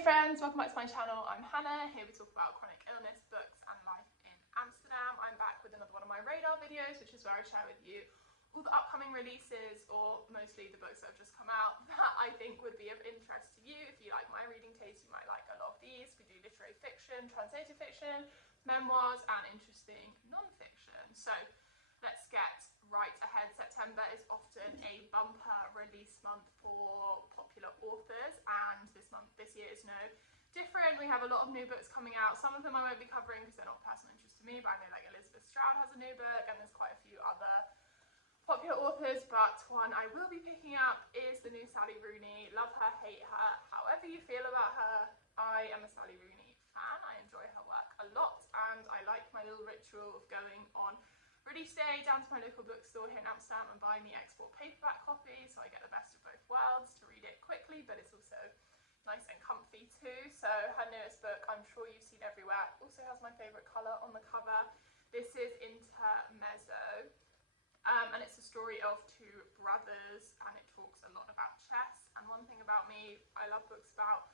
Hey friends, welcome back to my channel. I'm Hannah. Here we talk about chronic illness, books and life in Amsterdam. I'm back with another one of my radar videos, which is where I share with you all the upcoming releases, or mostly the books that have just come out, that I think would be of interest to you. If you like my reading taste, you might like a lot of these. We do literary fiction, translated fiction, memoirs and interesting non-fiction. So let's get right ahead. September is often a bumper release month for popular authors, and this year is no different. We have a lot of new books coming out. Some of them I won't be covering because they're not of personal interest to me, but I know like Elizabeth Stroud has a new book, and there's quite a few other popular authors, but one I will be picking up is the new Sally Rooney. Love her, hate her, however you feel about her, I am a Sally Rooney fan. I enjoy her work a lot, and I like my little ritual of going on release day down to my local bookstore here in Amsterdam and buying the export paperback copy, so I get the best of both worlds to read it quickly, but it's also nice and comfy too. So her newest book, I'm sure you've seen everywhere, also has my favourite colour on the cover. This is Intermezzo, and it's a story of two brothers, and it talks a lot about chess. And one thing about me, I love books about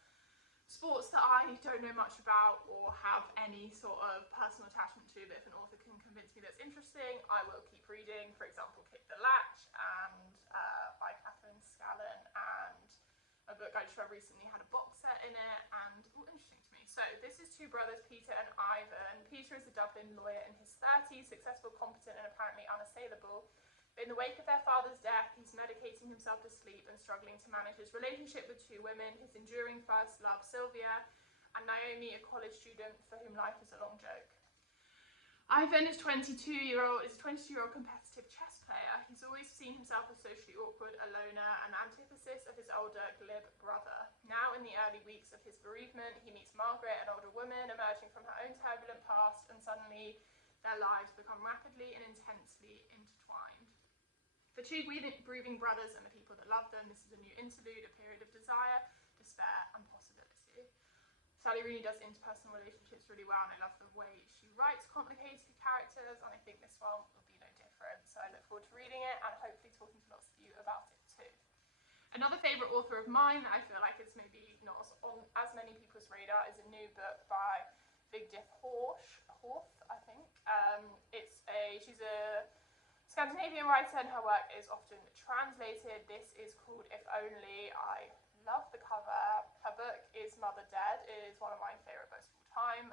sports that I don't know much about or have any sort of personal attachment to, but if an author can convince me that's interesting, I will keep reading. For example, Kick the Latch and by Catherine Scallon, and a book I just read recently had a box set in it, and interesting to me. So this is two brothers, Peter and Ivan. Peter is a Dublin lawyer in his 30s, successful, competent and apparently unassailable. In the wake of their father's death, he's medicating himself to sleep and struggling to manage his relationship with two women, his enduring first love, Sylvia, and Naomi, a college student for whom life is a long joke. Ivan is a 22-year-old competitive chess player. He's always seen himself as socially awkward, a loner, an antithesis of his older, glib brother. Now, in the early weeks of his bereavement, he meets Margaret, an older woman emerging from her own turbulent past, and suddenly their lives become rapidly and intensely intertwined. For two grieving brothers and the people that love them, this is a new interlude, a period of desire, despair and possibility. Sally Rooney does interpersonal relationships really well, and I love the way she writes complicated characters, and I think this one will be no different. So I look forward to reading it and hopefully talking to lots of you about it too. Another favourite author of mine that I feel like is maybe not on as many people's radar is a new book by Vigdis Hjorth, I think. She's a Scandinavian writer, and her work is often translated. This is called If Only. I love the cover. Her book is Mother Dead. It is one of my favourite books of all time,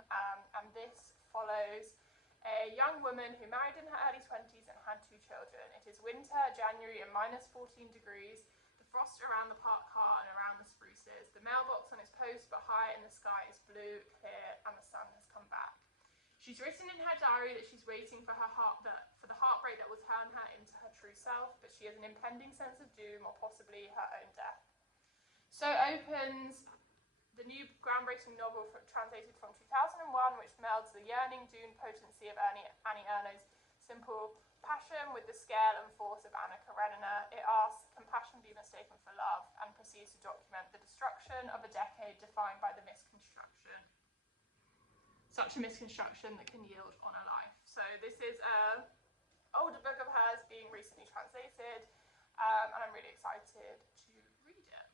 and this follows a young woman who married in her early 20s and had two children. It is winter, January, and minus 14 degrees. The frost around the parked car and around the spruces. The mailbox on its post but high in the sky is blue, clear, and the sun has come back. She's written in her diary that she's waiting for the heartbreak that will turn her into her true self, but she has an impending sense of doom or possibly her own death. So opens the new groundbreaking novel translated from 2001, which melds the yearning dune potency of Annie Ernaux's simple passion with the scale and force of Anna Karenina. It asks, can passion be mistaken for love? And proceeds to document the destruction of a decade defined by the misconstruction. Such a misconstruction that can yield on a life. So this is an older book of hers being recently translated, and I'm really excited to read it.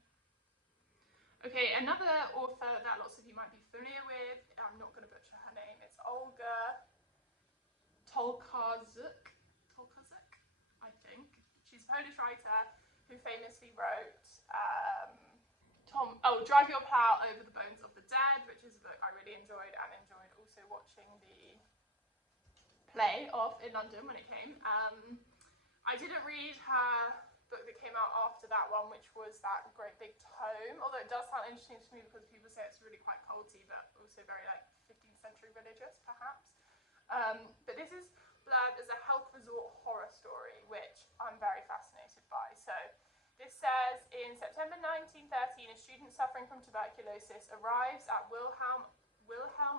Okay, another author that lots of you might be familiar with, I'm not going to butcher her name, it's Olga Tokarczuk, I think. She's a Polish writer who famously wrote Drive Your Plough Over the Bones of the Dead, which is a book I really enjoyed, and enjoyed also watching the play of in London when it came. I didn't read her book that came out after that one, which was that great big tome, although it does sound interesting to me because people say it's really quite culty, but also very like 15th century religious perhaps. But this is blurbed as a health resort horror story, which I'm very fascinated by. So this says, in September 1913, a student suffering from tuberculosis arrives at Wilhelm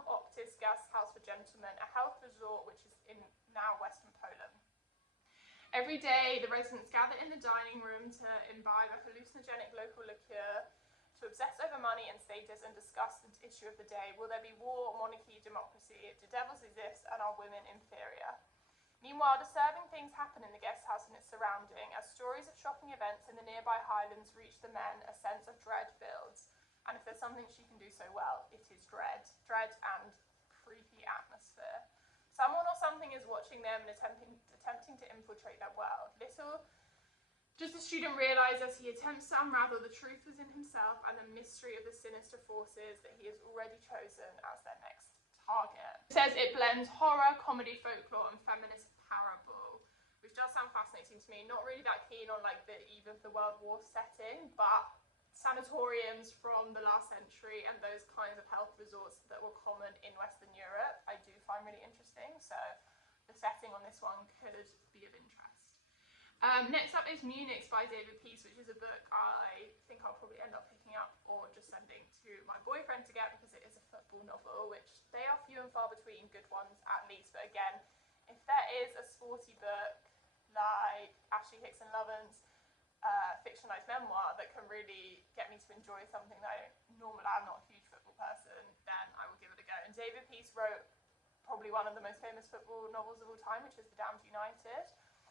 Optis Gasthaus for Gentlemen, a health resort which is in now Western Poland. Every day, the residents gather in the dining room to imbibe a hallucinogenic local liqueur, to obsess over money and status and discuss the issue of the day. Will there be war, monarchy, democracy? Do devils exist, and are women inferior? Meanwhile, disturbing things happen in the guest house and its surrounding. As stories of shocking events in the nearby Highlands reach the men, a sense of dread builds. and if there's something she can do so well, it is dread and creepy atmosphere. Someone or something is watching them and attempting to infiltrate their world. Little does the student realise as he attempts to unravel the truth within himself and the mystery of the sinister forces that he has already chosen as their next target. It says it blends horror, comedy, folklore, and feminist parable, which does sound fascinating to me. Not really that keen on like the eve of the World War setting, but sanatoriums from the last century and those kinds of health resorts that were common in Western Europe I do find really interesting, so the setting on this one could be of interest. Next up is Munich by David Peace, which is a book I think I'll probably end up picking up or just sending to my boyfriend to get, because it is a football novel, which they are few and far between, good ones at least. But again, if there is a sporty book like Ashley Hickson Loven's fictionalized memoir that can really get me to enjoy something that I'm not a huge football person, then I will give it a go. And David Peace wrote probably one of the most famous football novels of all time, which is The Damned United.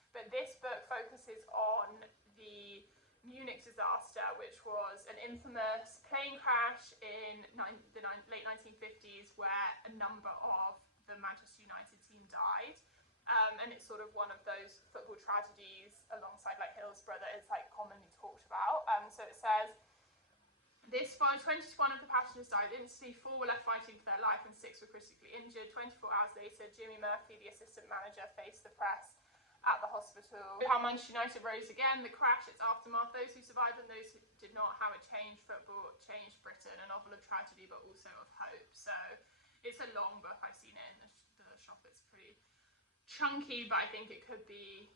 But this book focuses on the Munich disaster, which was an infamous plane crash in the late 1950s where a number of the Manchester United team died. And it's sort of one of those football tragedies alongside like Hillsborough that is like commonly talked about. So it says, this far, 21 of the passengers died instantly, 4 were left fighting for their life and 6 were critically injured. 24 hours later, Jimmy Murphy, the assistant manager, faced the press at the hospital. How Manchester United rose again, the crash, its aftermath, those who survived and those who did not, how it changed football, changed Britain, a novel of tragedy but also of hope. So it's a long book, I've seen it in the shop, it's pretty chunky, but I think it could be,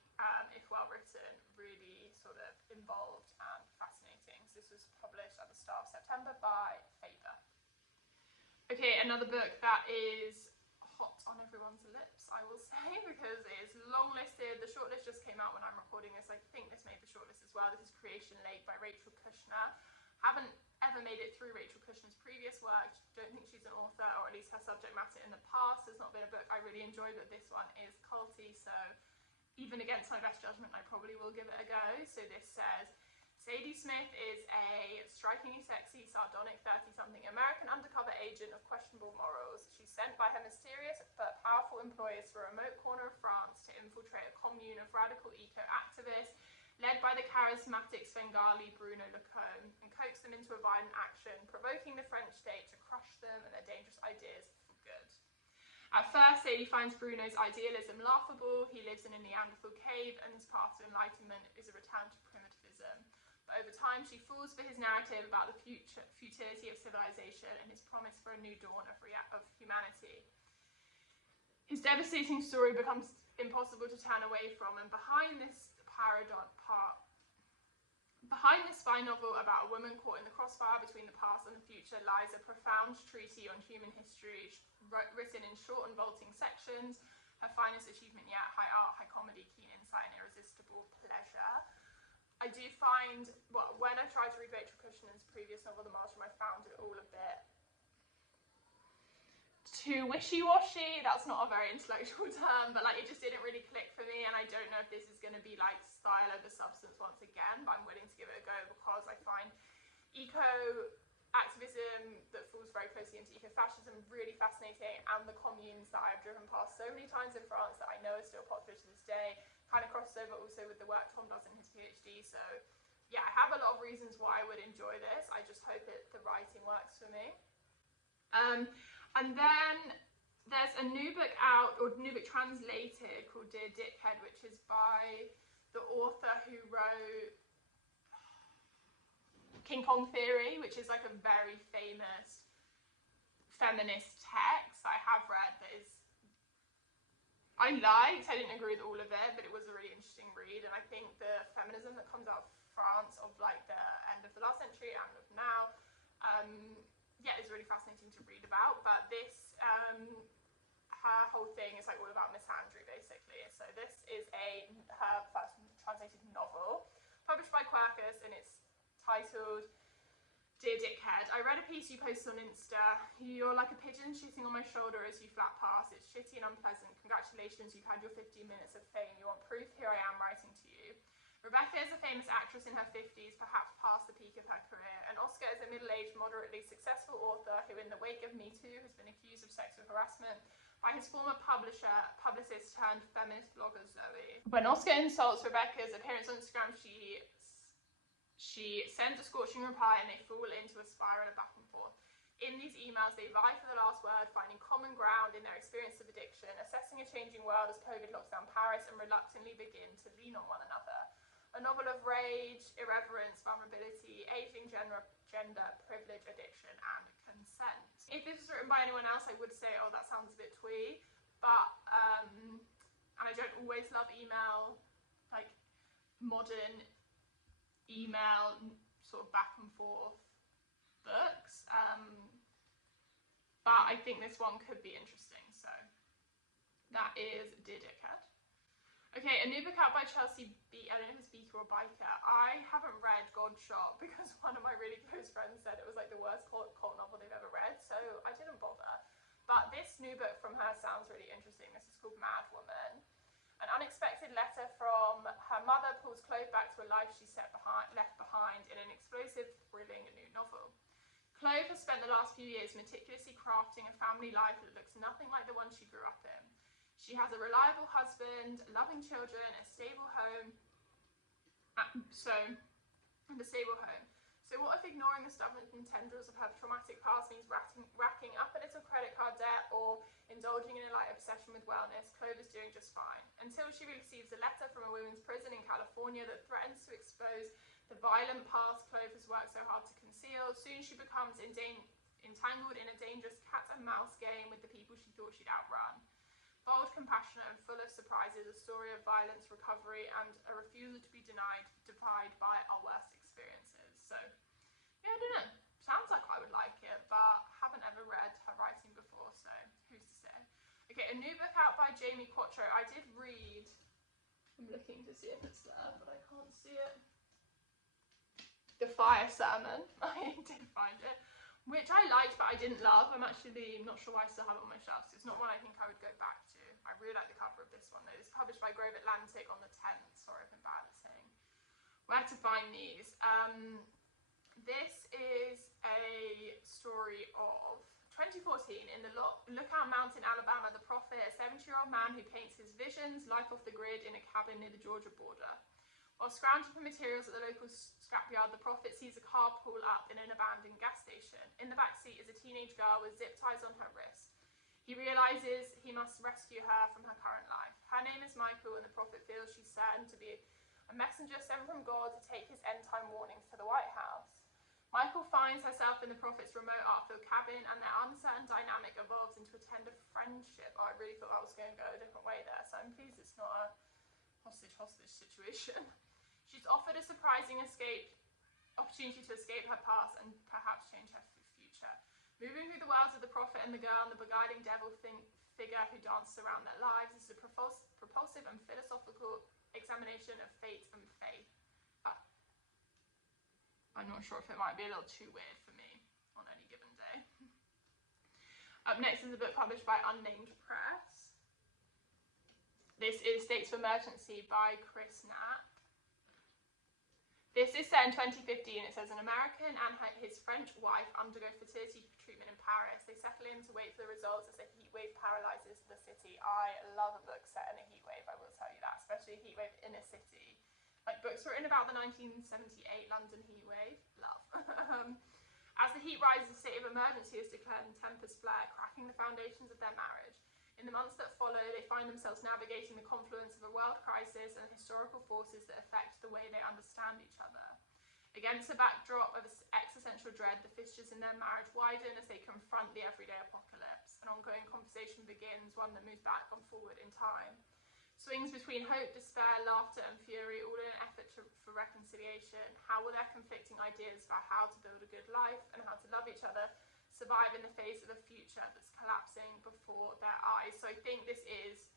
if well written, really sort of involved and fascinating. So this was published at the start of September by Faber. Okay, another book that is hot on everyone's lips, I will say, because it is long listed. The shortlist just came out when I'm recording this. I think this made the shortlist as well. This is Creation Lake by Rachel Kushner. Haven't ever made it through Rachel Kushner's previous work. Don't think she's an author, or at least her subject matter in the past has not been a book I really enjoy, but this one is culty, so even against my best judgment, I probably will give it a go. So this says, Sadie Smith is a strikingly sexy, sardonic 30-something American undercover agent of questionable morals. She's sent by her mysterious but powerful employers to a remote corner of France to infiltrate a commune of radical eco-activists led by the charismatic Svengali Bruno Lacombe and coax them into a violent action, provoking the French state to crush them and their dangerous ideas for good. At first, Sadie finds Bruno's idealism laughable. He lives in a Neanderthal cave and his path to enlightenment is a return to primitivism. But over time, she falls for his narrative about the futility of civilization and his promise for a new dawn of humanity. His devastating story becomes impossible to turn away from, and behind this spy novel about a woman caught in the crossfire between the past and the future lies a profound treatise on human history, written in short and vaulting sections. Her finest achievement yet: high art, high comedy, keen insight, and irresistible pleasure. I do find, well, when I tried to read Rachel Kushner's previous novel, The Maelstrom, I found it all a bit too wishy-washy. That's not a very intellectual term, but like it just didn't really click for me, and I don't know if this is going to be like style over substance once again, but I'm willing to give it a go because I find eco-activism that falls very closely into eco-fascism really fascinating, and the communes that I've driven past so many times in France that I know are still popular to this day kind of crosses over also with the work Tom does in his PhD. So yeah, I have a lot of reasons why I would enjoy this. I just hope the writing works for me. And then there's a new book out, or new book translated, called Dear Dickhead, which is by the author who wrote King Kong Theory, which is like a very famous feminist text I have read that is I didn't agree with all of it, but it was a really interesting read, and I think the feminism that comes out of France of like the end of the last century and of now, yeah, is really fascinating to read about. But this, her whole thing is like all about misandry basically. So this is her first translated novel, published by Quercus, and it's titled Dear Dickhead. I read a piece you posted on Insta. You're like a pigeon shitting on my shoulder as you flat past. It's shitty and unpleasant. Congratulations, you've had your 15 minutes of fame. You want proof? Here I am writing to you. Rebecca is a famous actress in her 50s, perhaps past the peak of her career, and Oscar is a middle-aged, moderately successful author who, in the wake of Me Too, has been accused of sexual harassment by his former publicist turned feminist blogger Zoe. When Oscar insults Rebecca's appearance on Instagram, she sends a scorching reply and they fall into a spiral of back and forth. In these emails, they vie for the last word, finding common ground in their experience of addiction, assessing a changing world as COVID locks down Paris, and reluctantly begin to lean on one another. A novel of rage, irreverence, vulnerability, aging, gender, privilege, addiction, and consent. If this was written by anyone else, I would say, oh, that sounds a bit twee, but, and I don't always love email, like, modern email, sort of back and forth books, but I think this one could be interesting, so that is Dear Dickhead. Okay, a new book out by Chelsea B. I don't know if it's Beaker or Biker. I haven't read God Shot because one of my really close friends said it was like the worst cult novel they've ever read, so I didn't bother. But this new book from her sounds really interesting. This is called Mad Woman. An unexpected letter from her mother pulls Chloe back to a life she left behind in an explosive, thrilling new novel. Chloe has spent the last few years meticulously crafting a family life that looks nothing like the one she grew up in. She has a reliable husband, loving children, a stable home. So what if ignoring the stubborn tendrils of her traumatic past means racking up a little credit card debt or indulging in a light obsession with wellness? Clover's doing just fine, until she receives a letter from a women's prison in California that threatens to expose the violent past Clover's worked so hard to conceal. Soon she becomes entangled in a dangerous cat and mouse game with the people she thought she'd outrun. Bold, compassionate, and full of surprises, a story of violence, recovery, and a refusal to be defied by our worst experiences. So, yeah, I don't know. Sounds like I would like it, but haven't ever read her writing before, so who's to say? Okay, a new book out by Jamie Quattro. I did read, I'm looking to see if it's there, but I can't see it. The Fire Sermon. I did find it, which I liked, but I didn't love. I'm actually not sure why I still have it on my shelf. So it's not one I think I would go back to. I really like the cover of this one, though. It's published by Grove Atlantic on the 10th. Sorry if I'm bad at saying where to find these. This is a story of 2014 in the Lookout Mountain, Alabama. The prophet, a 70-year-old man who paints his visions, life off the grid, in a cabin near the Georgia border. While scrounging for materials at the local scrapyard, the prophet sees a car pull up in an abandoned gas station. In the back seat is a teenage girl with zip ties on her wrist. He realizes he must rescue her from her current life. Her name is Michael, and the prophet feels she's certain to be a messenger sent from God to take his end-time warnings to the White House. Michael finds herself in the prophet's remote art-filled cabin, and their uncertain dynamic evolves into a tender friendship. Oh, I really thought I was going to go a different way there, so I'm pleased it's not a hostage situation. She's offered a surprising opportunity to escape her past and perhaps change her future. Moving through the worlds of the prophet and the girl and the beguiling devil figure who dances around their lives, this is a propulsive and philosophical examination of fate and faith. But I'm not sure if it might be a little too weird for me on any given day. Up next is a book published by Unnamed Press. This is States of Emergency by Chris Knapp. This is set in 2015. It says an American and his French wife undergo fertility treatment in Paris. They settle in to wait for the results as a heat wave paralyzes the city. I love a book set in a heat wave, I will tell you that, especially a heat wave in a city. Like books written about the 1978 London heat wave. Love. As the heat rises, a state of emergency is declared and tempest flare, cracking the foundations of their marriage. In the months that follow, they find themselves navigating the confluence of a world crisis and historical forces that affect the way they understand each other. Against a backdrop of existential dread, the fissures in their marriage widen as they confront the everyday apocalypse. An ongoing conversation begins, one that moves back and forward in time. Swings between hope, despair, laughter and fury, all in an effort for reconciliation. How will their conflicting ideas about how to build a good life and how to love each other survive in the face of a future that's collapsing before their eyes? So I think this is,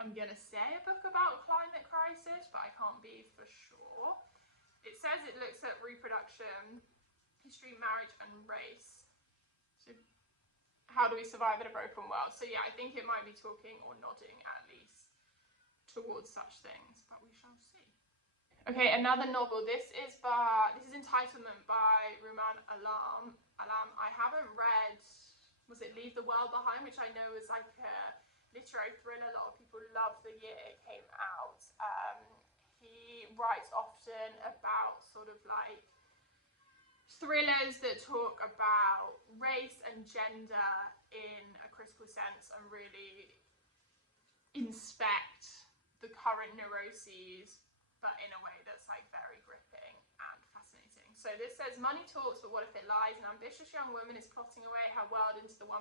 I'm going to say a book about climate crisis, but I can't be for sure. It says it looks at reproduction, history, marriage and race. So how do we survive in a broken world? So yeah, I think it might be talking or nodding at least towards such things, but we shall see. Okay, another novel. This is Entitlement by Ruman Alam. I haven't read, was it Leave the World Behind, which I know is like a literary thriller. A lot of people loved the year it came out. He writes often about sort of like thrillers that talk about race and gender in a critical sense and really inspect the current neuroses, but in a way that's like very gripping and fascinating. So this says, money talks, but what if it lies? An ambitious young woman is plotting away her world into the 1%.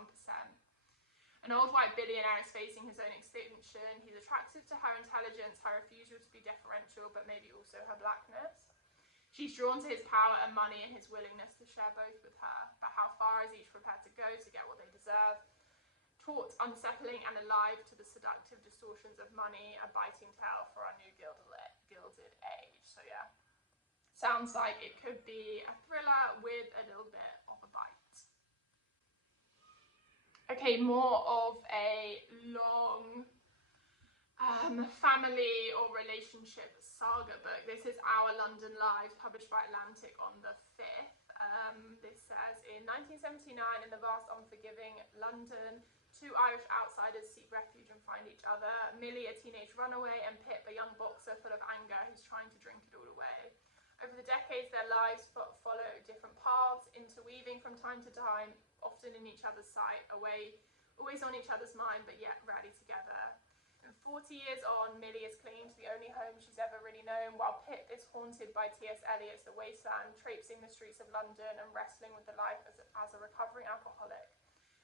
An old white billionaire is facing his own extinction. He's attractive to her intelligence, her refusal to be deferential, but maybe also her blackness. She's drawn to his power and money and his willingness to share both with her. But how far is each prepared to go to get what they deserve? Taught, unsettling and alive to the seductive distortions of money, a biting tale for our new gilded age. So yeah, sounds like it could be a thriller with a little bit of a bite. Okay, more of a long family or relationship saga book. This is Our London Lives, published by Atlantic on the 5th. This says, in 1979, in the vast, unforgiving London, two Irish outsiders seek refuge and find each other. Millie, a teenage runaway, and Pip, a young boxer full of anger who's trying to drink it all away. Over the decades, their lives follow different paths, interweaving from time to time, often in each other's sight, always on each other's mind, but yet rarely together. And 40 years on, Millie is clinging to the only home she's ever really known, while Pip is haunted by T.S. Eliot's The Wasteland, traipsing the streets of London and wrestling with the life as a recovering alcoholic.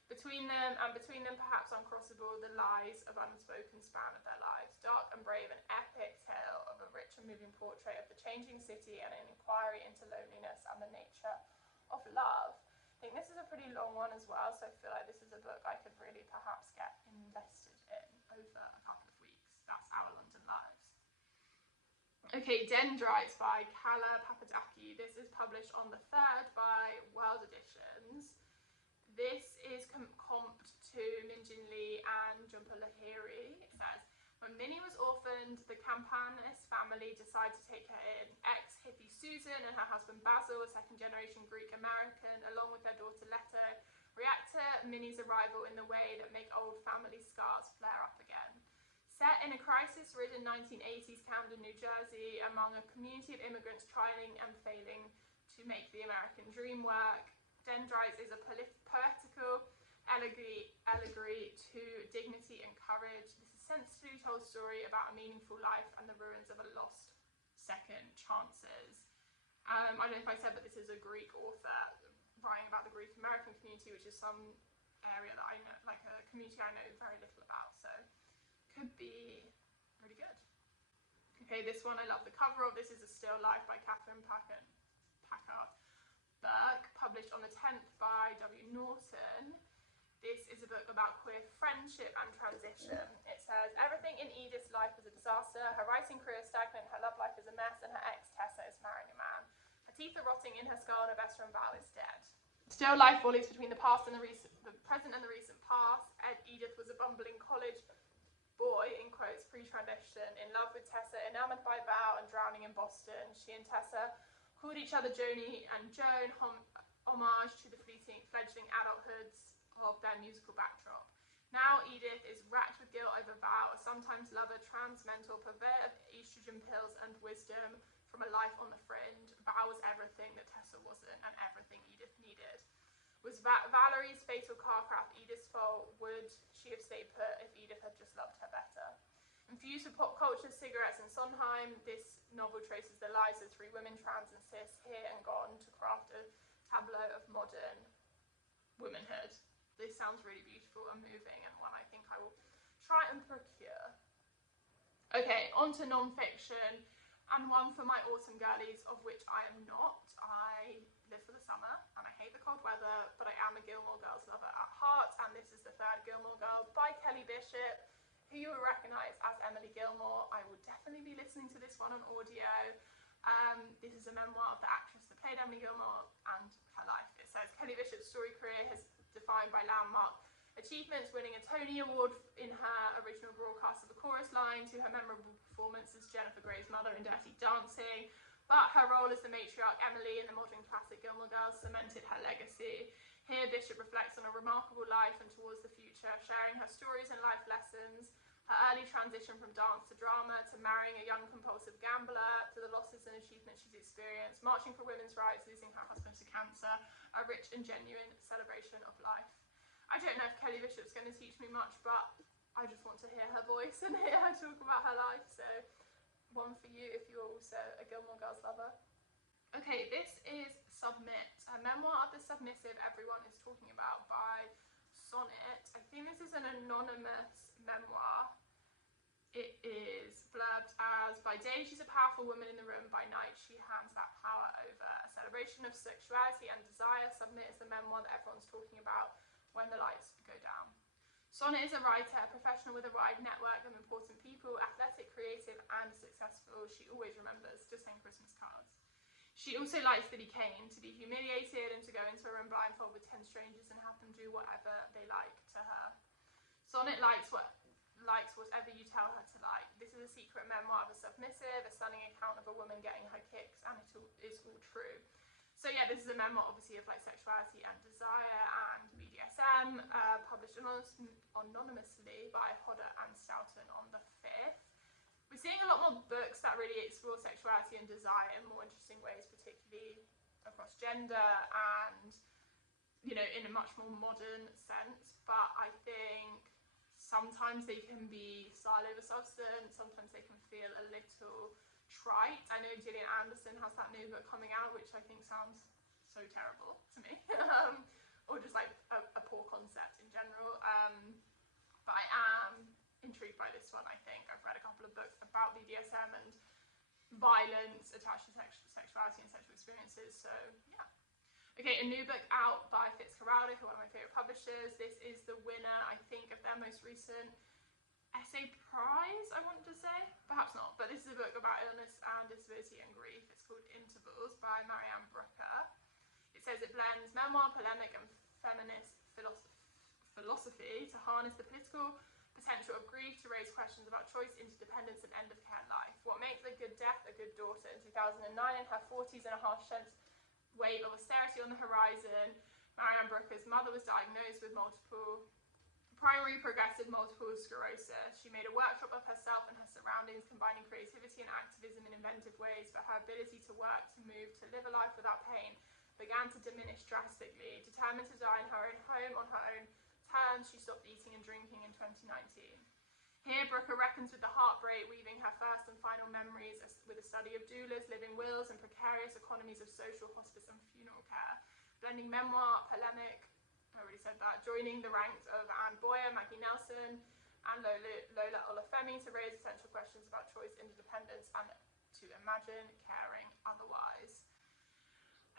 Between them perhaps uncrossable, the lies of unspoken span of their lives. Dark and brave, an epic tale of a rich and moving portrait of the changing city and an inquiry into loneliness and the nature of love. I think this is a pretty long one as well, so I feel like this is a book I could really perhaps get invested in over a couple of weeks. That's Our London Lives. Okay, Dendrites by Kala Papadaki. This is published on the 3rd by World Editions. This is comped to Minjin Lee and Jhumpa Lahiri. It says, when Minnie was orphaned, the Campanis family decided to take her in. Ex-hippie Susan and her husband Basil, a second-generation Greek-American, along with their daughter Leto, react to Minnie's arrival in the way that make old family scars flare up again. Set in a crisis-ridden 1980s Camden, New Jersey, among a community of immigrants trying and failing to make the American dream work, Dendrites is a poetical allegory to dignity and courage. This is a sensitively told story about a meaningful life and the ruins of a lost second chances. I don't know if I said, but this is a Greek author writing about the Greek American community, which is some area that I know, like a community I know very little about, so could be really good. Okay, this one I love the cover of. This is A Still Life by Catherine Packard. Book, published on the 10th by W. Norton. This is a book about queer friendship and transition. It says, everything in Edith's life is a disaster. Her writing career is stagnant, her love life is a mess, and her ex, Tessa, is marrying a man. Her teeth are rotting in her skull, and her best friend Val is dead. Still life volley between the past and the present and the recent past. Edith was a bumbling college boy, in quotes, pre-transition, in love with Tessa, enamoured by Val, and drowning in Boston. She and Tessa called each other Joni and Joan, homage to the fledgling adulthoods of their musical backdrop. Now Edith is racked with guilt over Val, a sometimes lover, trans-mental, purveyor of estrogen pills and wisdom from a life on the fringe. Val was everything that Tessa wasn't, and everything Edith needed. Was Valerie's fatal car crash Edith's fault? Would she have stayed put if Edith had just loved her better? Infused with pop culture, cigarettes, and Sondheim, this novel traces the lives of three women, trans and cis, here and gone, to craft a tableau of modern womanhood. This sounds really beautiful and moving, and one I think I will try and procure. Okay, on to non-fiction, and one for my autumn girlies, of which I am not. I live for the summer, and I hate the cold weather, but I am a Gilmore Girls lover at heart, and this is the 3rd Gilmore Girls by Kelly Bishop, who you will recognise as Emily Gilmore. I will definitely be listening to this one on audio. This is a memoir of the actress that played Emily Gilmore and her life. It says, Kelly Bishop's story career has defined by landmark achievements, winning a Tony Award in her original broadcast of the chorus line, to her memorable performance as Jennifer Grey's mother in Dirty Dancing. But her role as the matriarch Emily in the modern classic Gilmore Girls cemented her legacy. Here, Bishop reflects on a remarkable life and towards the future, sharing her stories and life lessons, her early transition from dance to drama, to marrying a young compulsive gambler, to the losses and achievements she's experienced, marching for women's rights, losing her husband to cancer, a rich and genuine celebration of life. I don't know if Kelly Bishop's going to teach me much, but I just want to hear her voice and hear her talk about her life, so one for you if you're also a Gilmore Girls lover. Okay, this is Submit, a memoir of the submissive everyone is talking about by Sonnet. I think this is an anonymous memoir. It is blurbed as, by day she's a powerful woman in the room, by night she hands that power over. A celebration of sexuality and desire, Submit is the memoir that everyone's talking about when the lights go down. Sonnet is a writer, a professional with a wide network of important people, athletic, creative and successful. She always remembers to send Christmas cards. She also likes to be caned, to be humiliated and to go into a room blindfold with 10 strangers and have them do whatever they like to her. Sonnet likes whatever you tell her to like. This is a secret memoir of a submissive, a stunning account of a woman getting her kicks, and it is all true. So yeah, this is a memoir obviously of like sexuality and desire and BDSM, published anonymously by Hodder and Stoughton on the 5th. We're seeing a lot more books that really explore sexuality and desire in more interesting ways, particularly across gender and, you know, in a much more modern sense. But I think sometimes they can be style over substance, sometimes they can feel a little trite. I know Gillian Anderson has that new book coming out, which I think sounds so terrible to me, or just like a poor concept in general. But I am intrigued by this one. I think I've read a couple of books about BDSM and violence attached to sexuality and sexual experiences, so yeah. Okay, a new book out by Fitzcarraldo, who are one of my favourite publishers. This is the winner, I think, of their most recent essay prize, I want to say. Perhaps not, but this is a book about illness and disability and grief. It's called Intervals by Marianne Brooker. It says it blends memoir, polemic and feminist philosophy to harness the political potential of grief to raise questions about choice, interdependence and end-of-care life. What makes a good death a good daughter? In 2009, in her 40s and a harsh wave of austerity on the horizon, Marianne Brooker's mother was diagnosed with primary progressive multiple sclerosis. She made a workshop of herself and her surroundings, combining creativity and activism in inventive ways, but her ability to work, to move, to live a life without pain began to diminish drastically. Determined to die in her own home on her own terms, she stopped eating and drinking in 2019. Here, Brooker reckons with the heartbreak, weaving her first and final memories with a study of doulas, living wills, and precarious economies of social hospice and funeral care. Blending memoir, polemic, I already said that, joining the ranks of Anne Boyer, Maggie Nelson, and Lola Olufemi to raise essential questions about choice, interdependence, and to imagine caring otherwise.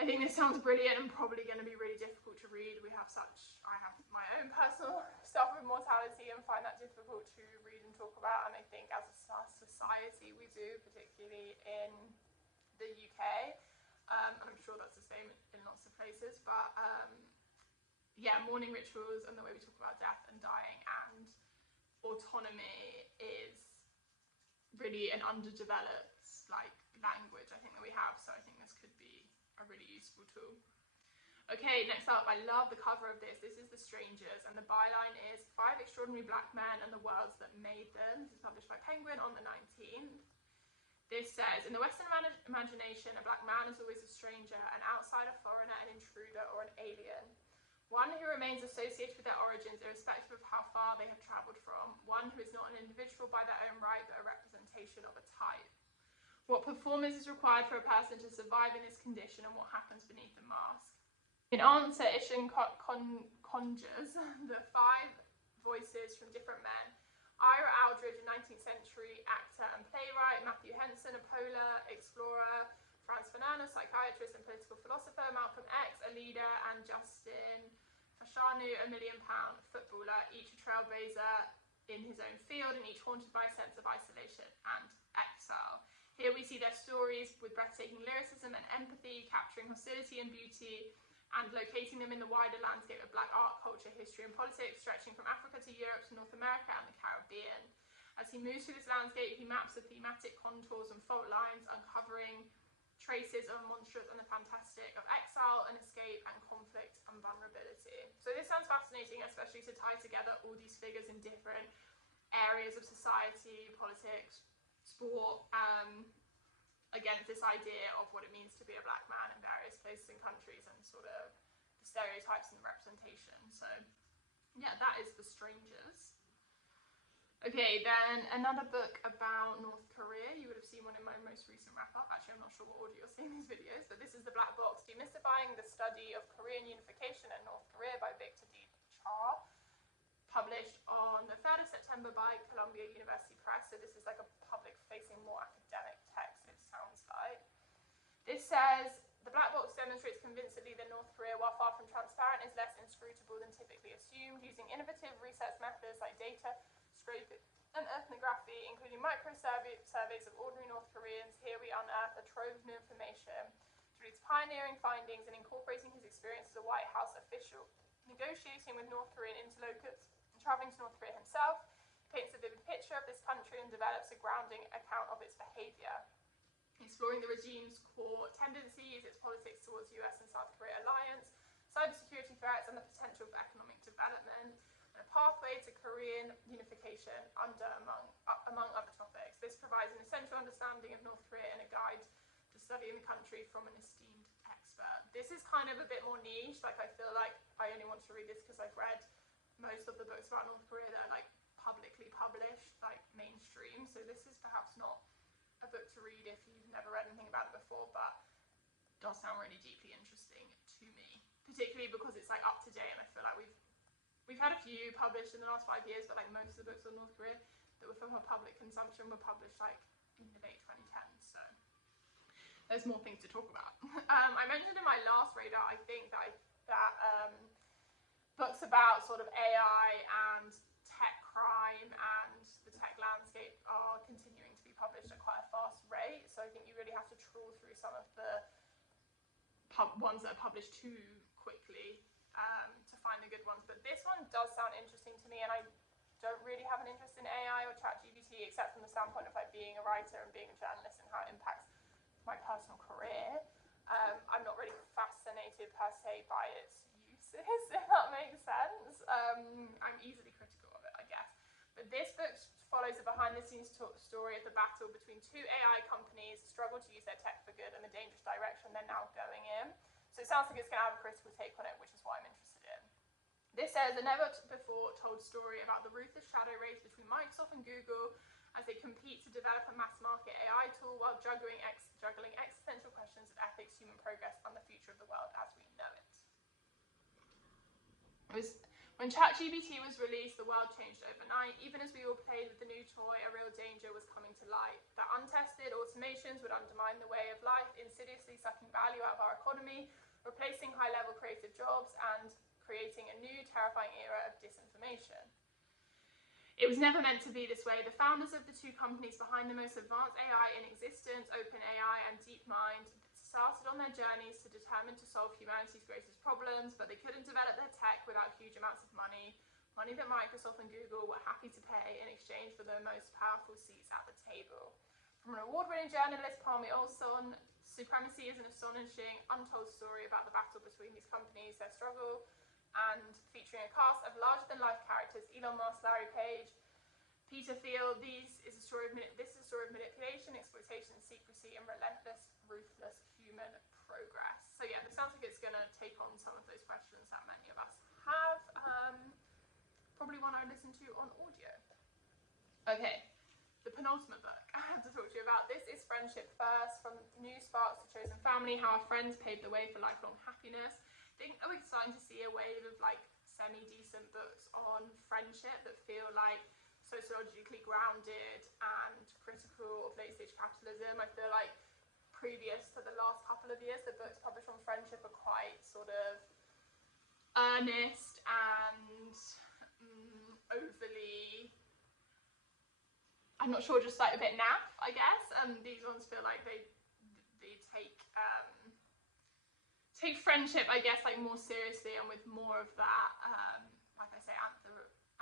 I think this sounds brilliant and probably going to be really difficult to read. I have my own personal stuff with mortality and find that difficult to read and talk about, and I think as a society we do, particularly in the UK, and I'm sure that's the same in lots of places, but yeah, mourning rituals and the way we talk about death and dying and autonomy is really an underdeveloped language I think that we have, so I think this could be a really useful tool. Okay, next up, I love the cover of this. This is The Strangers, and the byline is 5 Extraordinary Black Men and the Worlds That Made Them. This is published by Penguin on the 19th. This says, in the Western imagination, a black man is always a stranger, an outsider, foreigner, an intruder, or an alien. One who remains associated with their origins irrespective of how far they have travelled from. One who is not an individual by their own right, but a representation of a type. What performance is required for a person to survive in this condition, and what happens beneath the mask? In answer, Isham conjures the 5 voices from different men. Ira Aldridge, a 19th century actor and playwright. Matthew Henson, a polar explorer. Franz Fanon, a psychiatrist and political philosopher. Malcolm X, a leader. And Justin Fashanu, a £1 million footballer, each a trailblazer in his own field and each haunted by a sense of isolation and exile. Here we see their stories with breathtaking lyricism and empathy, capturing hostility and beauty and locating them in the wider landscape of Black art, culture, history and politics, stretching from Africa to Europe to North America and the Caribbean. As he moves through this landscape, he maps the thematic contours and fault lines, uncovering traces of monstrous and the fantastic, of exile and escape and conflict and vulnerability. So this sounds fascinating, especially to tie together all these figures in different areas of society, politics, sport, against this idea of what it means to be a Black man in various places and countries, and sort of the stereotypes and the representation. So yeah, that is The Strangers. Okay, then another book about North Korea. You would have seen one in my most recent wrap-up. Actually, I'm not sure what order you're seeing these videos, but this is The Black Box, Demystifying the Study of Korean Unification in North Korea by Vigdis Hjorth, published on the 3rd of September by Columbia University Press. So this is like a public-facing, more academic text, it sounds like. This says, the Black Box demonstrates convincingly that North Korea, while far from transparent, is less inscrutable than typically assumed, using innovative research methods like data scraping and ethnography, including micro-surveys of ordinary North Koreans. Here we unearth a trove of new information through its pioneering findings and incorporating his experience as a White House official, negotiating with North Korean interlocutors and travelling to North Korea himself. He paints a vivid picture of this country and develops a grounding account of its behaviour, exploring the regime's core tendencies, its politics towards US and South Korea alliance, cybersecurity threats and the potential for economic development, and a pathway to Korean unification among other topics. This provides an essential understanding of North Korea and a guide to studying the country from an esteemed expert. This is kind of a bit more niche. Like, I feel like I only want to read this because I've read most of the books about North Korea that are like publicly published, like mainstream. So this is perhaps not a book to read if you've never read anything about it before, but it does sound really deeply interesting to me, particularly because it's like up to date, and I feel like we've had a few published in the last 5 years, but like most of the books on North Korea that were from public consumption were published like in the late 2010s, so there's more things to talk about. I mentioned in my last radar, I think that books about sort of AI and tech crime and the tech landscape are continuing to be published at quite a fast rate, so I think you really have to trawl through some of the ones that are published too quickly to find the good ones. But this one does sound interesting to me, and I don't really have an interest in AI or ChatGPT, except from the standpoint of like being a writer and being a journalist and how it impacts my personal career. I'm not really fascinated per se by its uses, if that makes sense. I'm easily critical of it, I guess. But this book follows a behind-the-scenes story of the battle between two AI companies struggle to use their tech for good and the dangerous direction they're now going in. So it sounds like it's going to have a critical take on it, which is what I'm interested in. This says a never-before-told story about the ruthless shadow race between Microsoft and Google as they compete to develop a mass-market AI tool while juggling existential questions of ethics, human progress, and the future of the world as we know it. When ChatGPT was released, the world changed overnight. Even as we all played with the new toy, a real danger was coming to light. That untested automations would undermine the way of life, insidiously sucking value out of our economy, replacing high-level creative jobs, and creating a new, terrifying era of disinformation. It was never meant to be this way. The founders of the two companies behind the most advanced AI in existence, OpenAI and DeepMind, started on their journeys to determine to solve humanity's greatest problems, but they couldn't develop their tech without huge amounts of money that Microsoft and Google were happy to pay in exchange for their most powerful seats at the table. From an award-winning journalist, Palmi Olson, Supremacy is an astonishing, untold story about the battle between these companies, their struggle, and featuring a cast of larger-than-life characters, Elon Musk, Larry Page, Peter Thiel. This is a story of manipulation, exploitation, secrecy, and relentless, ruthless human progress. So yeah, this sounds like it's going to take on some of those questions that many of us have. Probably one I listen to on audio. Okay, the penultimate book I have to talk to you about. This is Friendship First, From New Sparks to Chosen Family, How Our Friends Paved the Way for Lifelong Happiness. I think we're starting to see a wave of like semi-decent books on friendship that feel like sociologically grounded and critical of late-stage capitalism. I feel like previous to the last couple of years, the books published on friendship are quite sort of earnest and overly, I'm not sure, just like a bit naff, I guess. These ones feel like they take friendship, I guess, like more seriously and with more of that, like I say,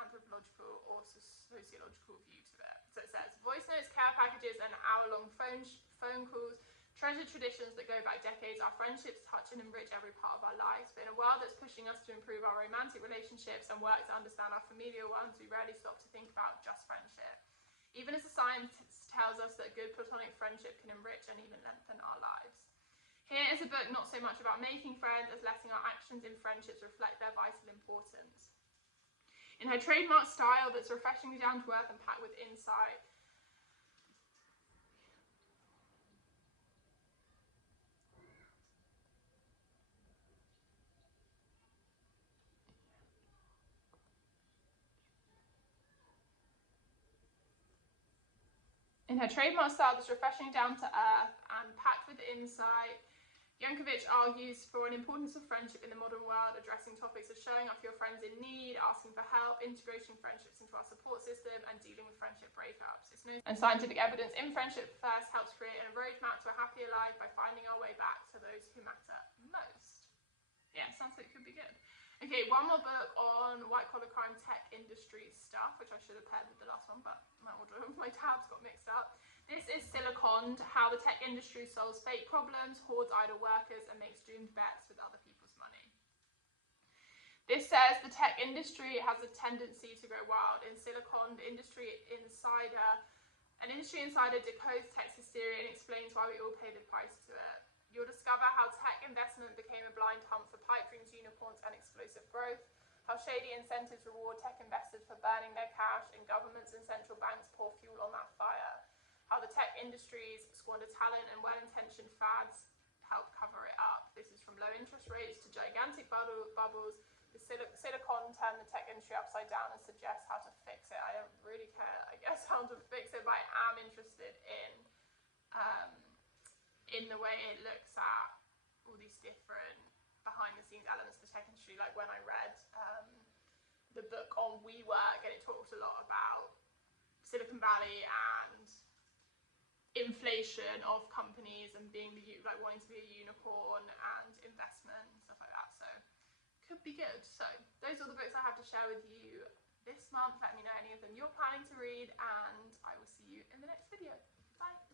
anthropological or sociological view to it. So it says, voice notes, care packages, and hour-long phone calls, treasured traditions that go back decades. Our friendships touch and enrich every part of our lives. But in a world that's pushing us to improve our romantic relationships and work to understand our familial ones, we rarely stop to think about just friendship. Even as the science tells us that good platonic friendship can enrich and even lengthen our lives. Here is a book not so much about making friends as letting our actions in friendships reflect their vital importance. In her trademark style that's refreshingly down to earth and packed with insight, Yankovic argues for an importance of friendship in the modern world, addressing topics of showing up for your friends in need, asking for help, integrating friendships into our support system, and dealing with friendship breakups. And scientific evidence in Friendship First helps create a roadmap to a happier life by finding our way back to those who matter most. Yeah, sounds like it could be good. Okay, one more book on white-collar crime tech industry stuff, which I should have paired with the last one, but my tabs got mixed up. This is Silicon, how the tech industry solves fake problems, hoards idle workers, and makes doomed bets with other people's money. This says the tech industry has a tendency to go wild. In Silicon, an industry insider decodes tech hysteria and explains why we all pay the price to it. You'll discover how tech investment became a blind hunt for pipe dreams, unicorns, and explosive growth, how shady incentives reward tech investors for burning their cash, and governments and central banks pour fuel on that fire, how the tech industries squander talent and well-intentioned fads help cover it up. This is from low interest rates to gigantic bubbles. The Silicon turned the tech industry upside down and suggests how to fix it. I don't really care, I guess, how to fix it, but I am interested in the way it looks at all these different behind-the-scenes elements of the tech industry. Like when I read the book on WeWork, and it talked a lot about Silicon Valley and inflation of companies and being wanting to be a unicorn and investment and stuff like that. So could be good. So those are the books I have to share with you this month. Let me know any of them you're planning to read, and I will see you in the next video. Bye.